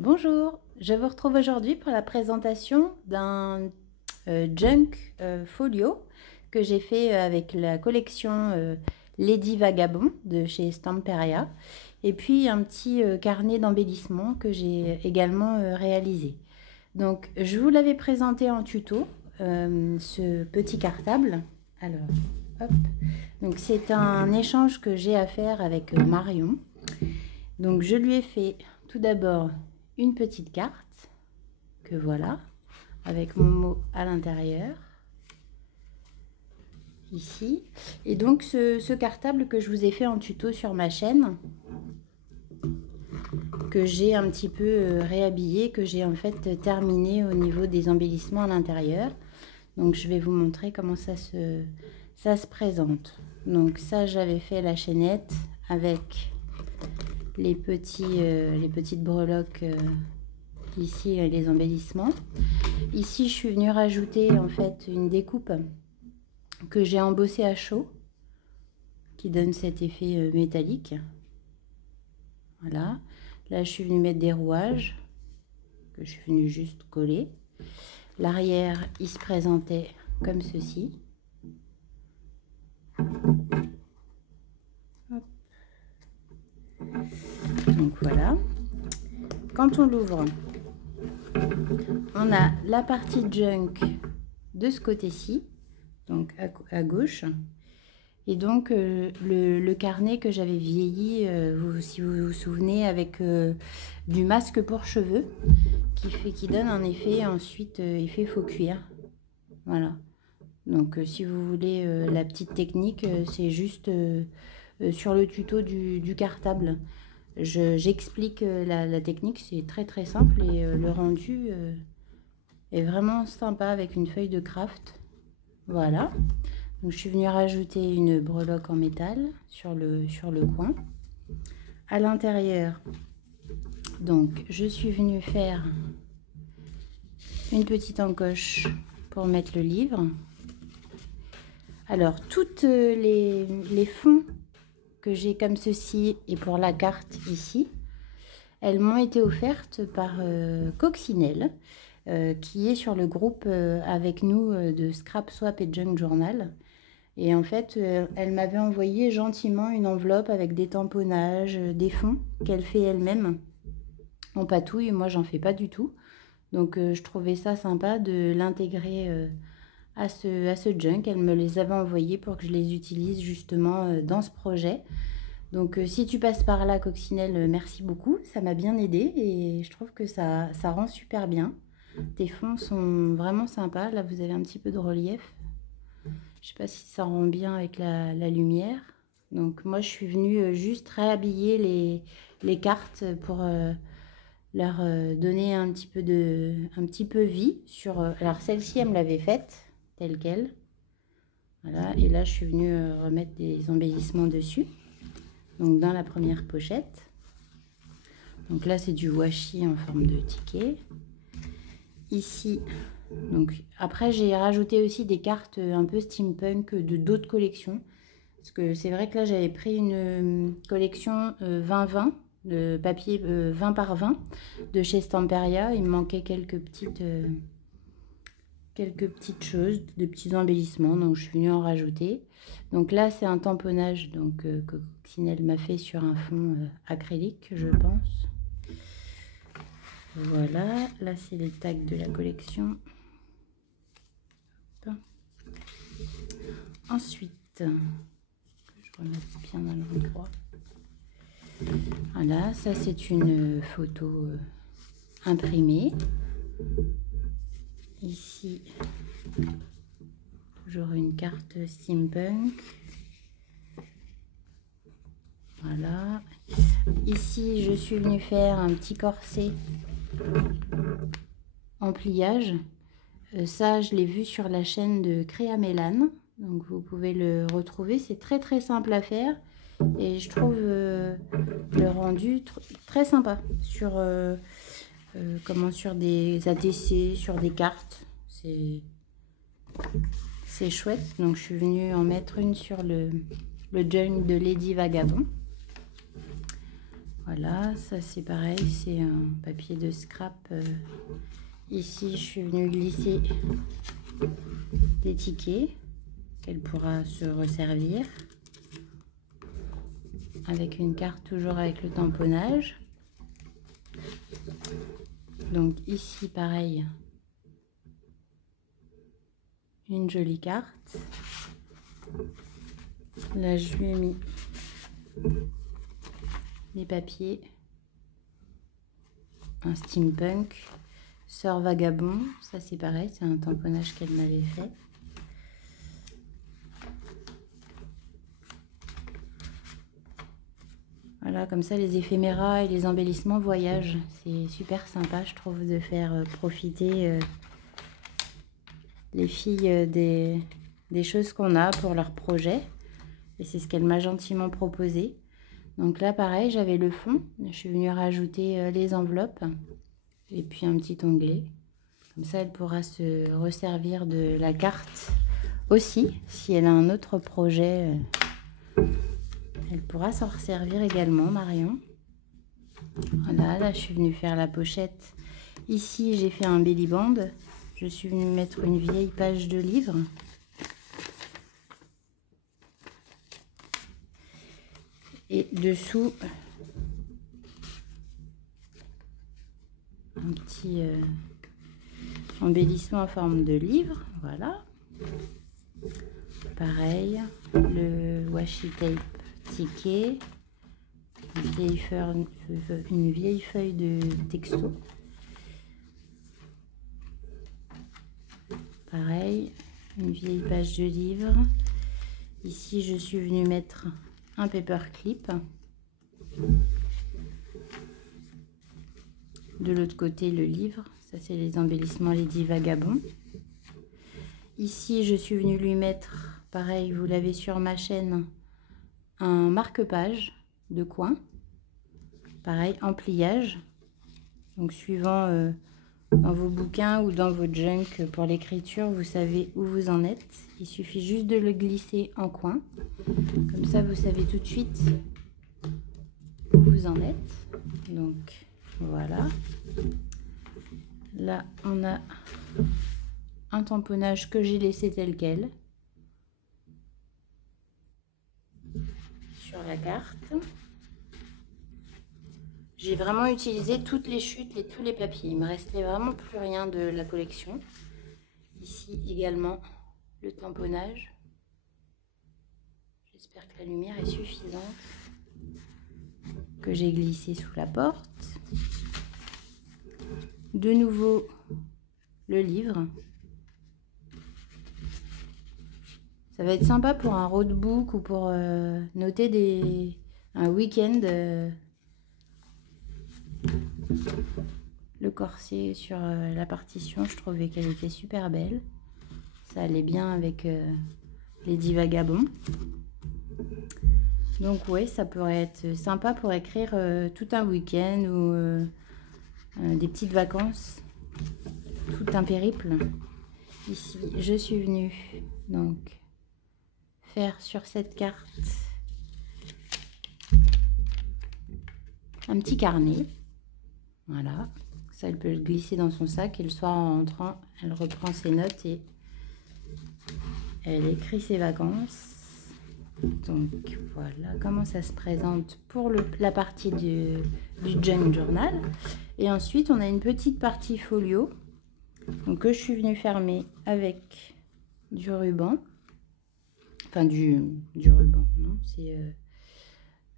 Bonjour, je vous retrouve aujourd'hui pour la présentation d'un junk folio que j'ai fait avec la collection Lady Vagabond de chez Stamperia et puis un petit carnet d'embellissement que j'ai également réalisé. Donc je vous l'avais présenté en tuto, ce petit cartable. Alors, hop. Donc c'est un échange que j'ai à faire avec Marion. Donc je lui ai fait tout d'abord une petite carte que voilà, avec mon mot à l'intérieur, ici. Et donc ce cartable que je vous ai fait en tuto sur ma chaîne, que j'ai un petit peu réhabillé, que j'ai en fait terminé au niveau des embellissements à l'intérieur. Donc je vais vous montrer comment ça se présente. Donc ça, j'avais fait la chaînette avec les petites breloques ici, les embellissements. Ici, je suis venue rajouter en fait une découpe que j'ai embossée à chaud, qui donne cet effet métallique. Voilà. Là, je suis venue mettre des rouages que je suis venue juste coller. L'arrière, il se présentait comme ceci. Hop. Donc voilà. Quand on l'ouvre, on a la partie junk de ce côté-ci, donc à gauche. Et donc le carnet que j'avais vieilli, si vous vous souvenez, avec du masque pour cheveux, qui donne un effet ensuite, effet faux cuir. Voilà. Donc si vous voulez la petite technique, c'est juste sur le tuto du cartable. J'explique la technique, c'est très simple et le rendu est vraiment sympa avec une feuille de craft. Voilà. Donc je suis venue rajouter une breloque en métal sur le coin. À l'intérieur, donc je suis venue faire une petite encoche pour mettre le livre. Alors toutes les fonds que j'ai comme ceci et pour la carte ici, elles m'ont été offertes par Coccinelle, qui est sur le groupe avec nous de Scrap Swap et Junk Journal. Et en fait, elle m'avait envoyé gentiment une enveloppe avec des tamponnages, des fonds qu'elle fait elle-même en patouille. Moi, j'en fais pas du tout. Donc, je trouvais ça sympa de l'intégrer à ce junk. Elle me les avait envoyés pour que je les utilise justement dans ce projet. Donc, si tu passes par là, Coccinelle, merci beaucoup. Ça m'a bien aidé et je trouve que ça rend super bien. Tes fonds sont vraiment sympas. Là, vous avez un petit peu de relief. Je sais pas si ça rend bien avec la lumière. Donc moi je suis venue juste réhabiller les cartes pour leur donner un petit peu vie sur. Alors celle-ci elle me l'avait faite telle quelle. Voilà, et là je suis venue remettre des embellissements dessus. Donc dans la première pochette. Donc là c'est du washi en forme de ticket. Ici. Donc après j'ai rajouté aussi des cartes un peu steampunk de d'autres collections, parce que c'est vrai que là j'avais pris une collection 20-20 de papier 20 par 20 de chez Stamperia. Il me manquait quelques petites choses, de petits embellissements, donc je suis venue en rajouter. Donc là c'est un tamponnage donc que Coccinelle m'a fait sur un fond acrylique, je pense. Voilà, là c'est les tags de la collection. Ensuite, je remets bien à l'endroit. Voilà, ça c'est une photo imprimée. Ici, toujours une carte steampunk. Voilà. Ici, je suis venue faire un petit corset en pliage. Ça, je l'ai vu sur la chaîne de Créa Mélane. Donc vous pouvez le retrouver, c'est très simple à faire et je trouve le rendu très sympa sur sur des ATC, sur des cartes, c'est chouette. Donc je suis venue en mettre une sur le junk de Lady Vagabond. Voilà, ça c'est pareil, c'est un papier de scrap. Ici, je suis venue glisser des tickets qu'elle pourra se resservir. Avec une carte toujours avec le tamponnage. Donc ici, pareil, une jolie carte. Là, je lui ai mis les papiers. Un steampunk. Sœur vagabond, ça c'est pareil, c'est un tamponnage qu'elle m'avait fait. Voilà, comme ça les éphéméras et les embellissements voyagent. C'est super sympa, je trouve, de faire profiter les filles des choses qu'on a pour leur projet. Et c'est ce qu'elle m'a gentiment proposé. Donc là, pareil, j'avais le fond. Je suis venue rajouter les enveloppes et puis un petit onglet. Comme ça, elle pourra se resservir de la carte aussi. Si elle a un autre projet, elle pourra s'en resservir également, Marion. Voilà, là, je suis venue faire la pochette. Ici, j'ai fait un belly band. Je suis venue mettre une vieille page de livre. Et dessous, un petit embellissement en forme de livre. Voilà. Pareil, le washi tape ticket, une vieille feuille de texto. Pareil, une vieille page de livre. Ici, je suis venue mettre un paperclip. De l'autre côté, le livre. Ça, c'est les embellissements Lady Vagabond. Ici, je suis venue lui mettre, pareil, vous l'avez sur ma chaîne, un marque-page de coin. Pareil, en pliage. Donc, suivant dans vos bouquins ou dans vos junk pour l'écriture, vous savez où vous en êtes. Il suffit juste de le glisser en coin. Comme ça, vous savez tout de suite où vous en êtes. Donc, voilà. Là, on a un tamponnage que j'ai laissé tel quel sur la carte. J'ai vraiment utilisé toutes les chutes et tous les papiers. Il me restait vraiment plus rien de la collection. Ici également le tamponnage. J'espère que la lumière est suffisante. Que j'ai glissé sous la porte. De nouveau le livre. Ça va être sympa pour un roadbook ou pour noter un week-end. Le corset sur la partition, je trouvais qu'elle était super belle. Ça allait bien avec Lady Vagabond. Donc ouais, ça pourrait être sympa pour écrire tout un week-end ou des petites vacances, tout un périple. Ici, je suis venue donc faire sur cette carte un petit carnet. Voilà, ça elle peut le glisser dans son sac et le soir en rentrant, elle reprend ses notes et elle écrit ses vacances. Donc voilà comment ça se présente pour la partie du junk journal. Et ensuite on a une petite partie folio donc, que je suis venue fermer avec du ruban. Enfin du ruban, non, c'est...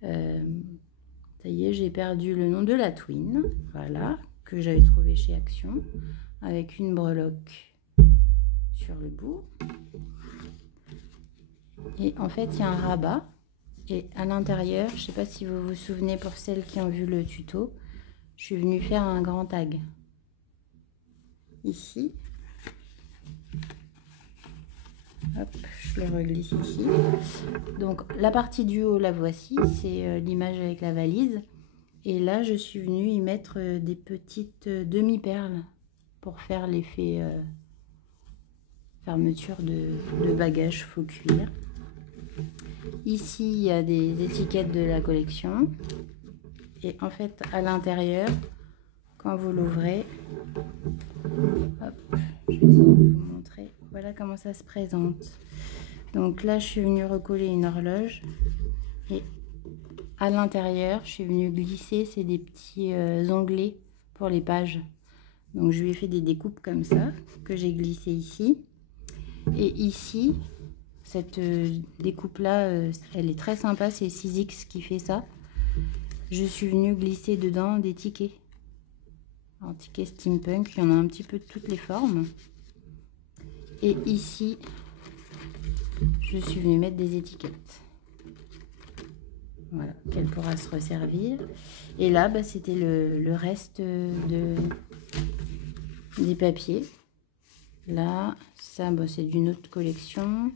ça y est, j'ai perdu le nom de la twin, voilà, que j'avais trouvé chez Action, avec une breloque sur le bout. Et en fait, il y a un rabat. Et à l'intérieur, je ne sais pas si vous vous souvenez pour celles qui ont vu le tuto, je suis venue faire un grand tag. Ici. Hop, je le reglisse ici. Donc la partie du haut, la voici, c'est l'image avec la valise. Et là, je suis venue y mettre des petites demi-perles pour faire l'effet fermeture de bagages faux cuir. Ici, il y a des étiquettes de la collection. Et en fait, à l'intérieur, quand vous l'ouvrez. Hop, je vais essayer de vous montrer. Voilà comment ça se présente. Donc là, je suis venue recoller une horloge. Et à l'intérieur, je suis venue glisser, c'est des petits onglets pour les pages. Donc je lui ai fait des découpes comme ça, que j'ai glissé ici. Et ici, cette découpe-là, elle est très sympa, c'est 6X qui fait ça. Je suis venue glisser dedans des tickets. En tickets steampunk, il y en a un petit peu de toutes les formes. Et ici, je suis venue mettre des étiquettes. Voilà, qu'elle pourra se resservir. Et là, bah, c'était le reste des papiers. Là, ça, bah, c'est d'une autre collection.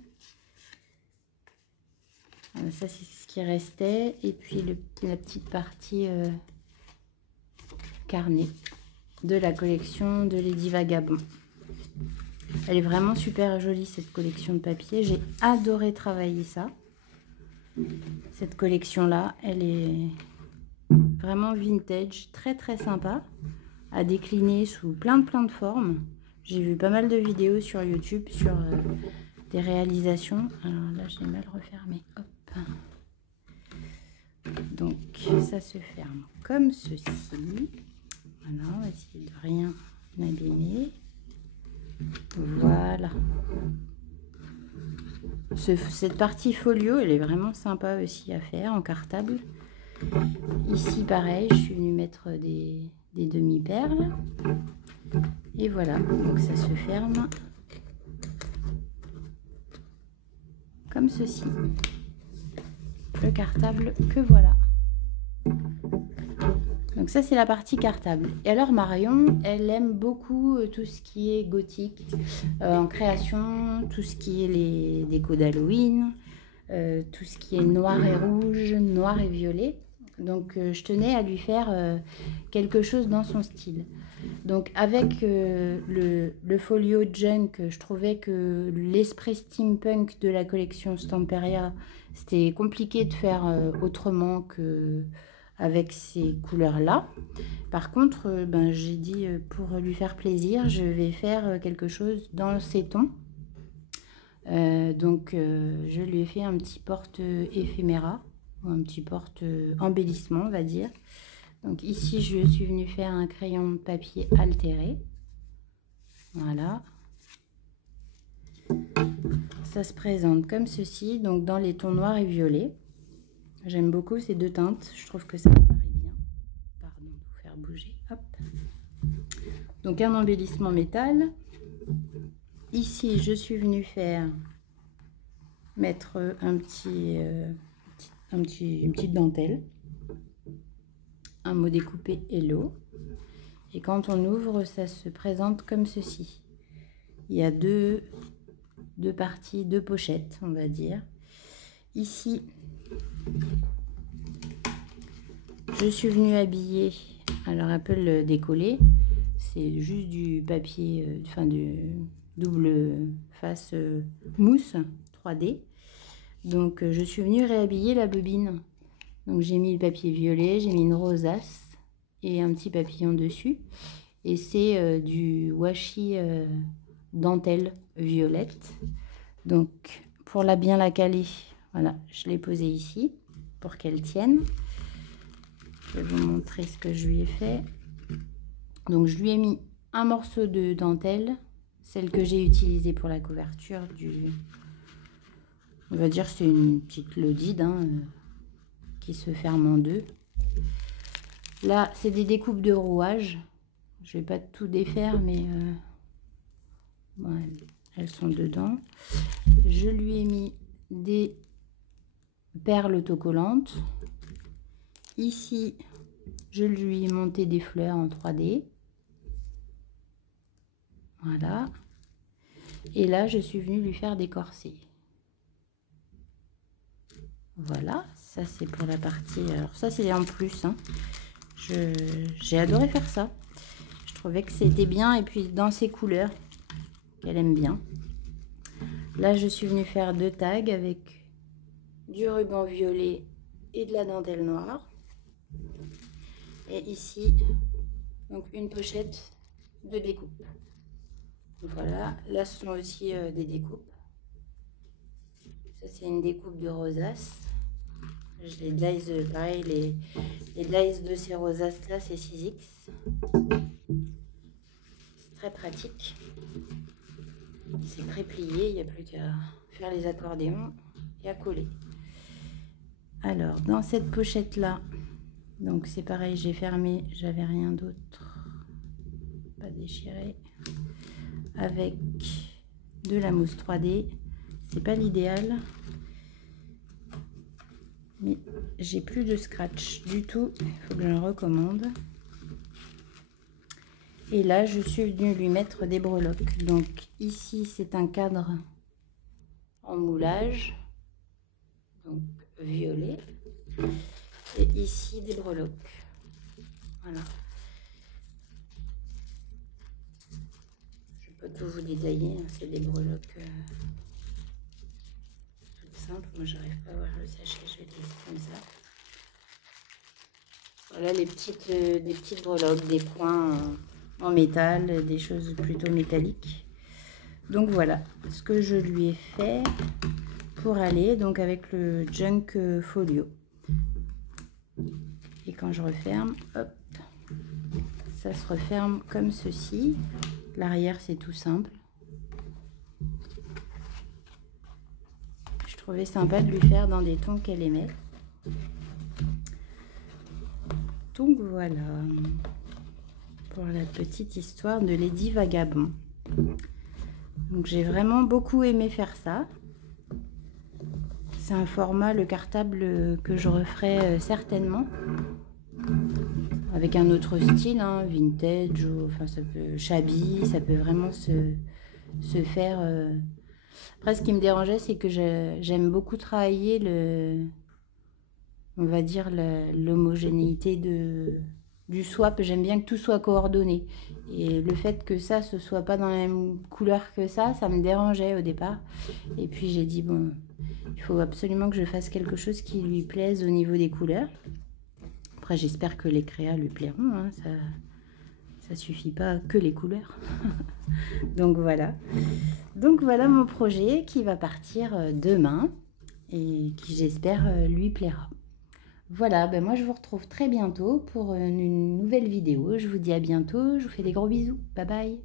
Voilà, ça, c'est ce qui restait. Et puis, la petite partie carnet de la collection de Lady Vagabond. Elle est vraiment super jolie, cette collection de papier. J'ai adoré travailler ça. Cette collection-là, elle est vraiment vintage, très très sympa, à décliner sous plein de formes. J'ai vu pas mal de vidéos sur YouTube sur des réalisations. Alors là, j'ai mal refermé. Hop. Donc, ça se ferme comme ceci. Voilà, on va essayer de rien abîmer. Voilà. Cette partie folio, elle est vraiment sympa aussi à faire en cartable. Ici, pareil, je suis venue mettre des demi-perles. Et voilà, donc ça se ferme comme ceci. Le cartable que voilà. Donc ça, c'est la partie cartable. Et alors Marion, elle aime beaucoup tout ce qui est gothique en création, tout ce qui est les décos d'Halloween, tout ce qui est noir et rouge, noir et violet. Donc je tenais à lui faire quelque chose dans son style. Donc avec le folio junk, je trouvais que l'esprit steampunk de la collection Stamperia, c'était compliqué de faire autrement que avec ces couleurs-là. Par contre, ben, j'ai dit pour lui faire plaisir, je vais faire quelque chose dans ces tons. Donc, je lui ai fait un petit porte éphéméra, ou un petit porte embellissement, on va dire. Donc ici, je suis venue faire un crayon de papier altéré. Voilà. Ça se présente comme ceci, donc dans les tons noirs et violets. J'aime beaucoup ces deux teintes, je trouve que ça me paraît bien. Pardon de vous faire bouger. Hop. Donc un embellissement métal. Ici, je suis venue mettre une petite dentelle. Un mot découpé Hello. Et quand on ouvre, ça se présente comme ceci. Il y a deux parties, deux pochettes, on va dire. Ici, je suis venue habiller, alors un peu le décollé, c'est juste du papier, enfin du double face mousse 3D. Donc je suis venue réhabiller la bobine. Donc j'ai mis le papier violet, j'ai mis une rosace et un petit papillon dessus. Et c'est du washi dentelle violette. Donc pour bien la caler, voilà, je l'ai posée ici pour qu'elle tienne. Je vais vous montrer ce que je lui ai fait. Donc je lui ai mis un morceau de dentelle, celle que j'ai utilisée pour la couverture du... On va dire c'est une petite lodide hein, qui se ferme en deux. Là, c'est des découpes de rouage. Je vais pas tout défaire, mais ouais, elles sont dedans. Je lui ai mis des perles autocollantes. Ici, je lui ai monté des fleurs en 3D. Voilà. Et là, je suis venue lui faire des corsets. Voilà, ça c'est pour la partie... Alors ça, c'est en plus. Hein. J'ai adoré faire ça. Je trouvais que c'était bien. Et puis, dans ces couleurs qu'elle aime bien. Là, je suis venue faire deux tags avec du ruban violet et de la dentelle noire. Et ici, Donc une pochette de découpe. Voilà, là ce sont aussi des découpes. Ça c'est une découpe de rosaces. Je les dice, pareil, les dice de ces rosaces là, c'est 6X. C'est très pratique. C'est pré-plié, il n'y a plus qu'à faire les accordéons et à coller. Alors, dans cette pochette là, donc c'est pareil, j'ai fermé, j'avais rien d'autre, pas déchiré, avec de la mousse 3D. C'est pas l'idéal, mais j'ai plus de scratch du tout, il faut que je le recommande. Et là, je suis venue lui mettre des breloques. Donc ici, c'est un cadre en moulage, donc violet. Et ici, des breloques. Voilà. Je peux tout vous détailler, hein, c'est des breloques toutes simples. Moi, j'arrive pas à voir le sachet, je vais le laisser comme ça. Voilà les des petites breloques, des points en métal, des choses plutôt métalliques. Donc voilà ce que je lui ai fait pour aller donc avec le Junk Folio. Et quand je referme, hop, ça se referme comme ceci. L'arrière c'est tout simple. Je trouvais sympa de lui faire dans des tons qu'elle aimait. Donc voilà pour la petite histoire de Lady Vagabond. Donc j'ai vraiment beaucoup aimé faire ça. C'est un format, le cartable, que je referai certainement avec un autre style, hein, vintage, ou enfin ça peut shabby, ça peut vraiment se faire. Après, ce qui me dérangeait, c'est que j'aime beaucoup travailler on va dire l'homogénéité du swap. J'aime bien que tout soit coordonné. Et le fait que ça, ce soit pas dans la même couleur que ça me dérangeait au départ. Et puis j'ai dit, bon, il faut absolument que je fasse quelque chose qui lui plaise au niveau des couleurs. Après, j'espère que les créas lui plairont, hein, ça suffit pas que les couleurs. Donc voilà mon projet qui va partir demain et qui, j'espère, lui plaira. Voilà, ben moi je vous retrouve très bientôt pour une nouvelle vidéo. Je vous dis à bientôt, je vous fais des gros bisous. Bye bye.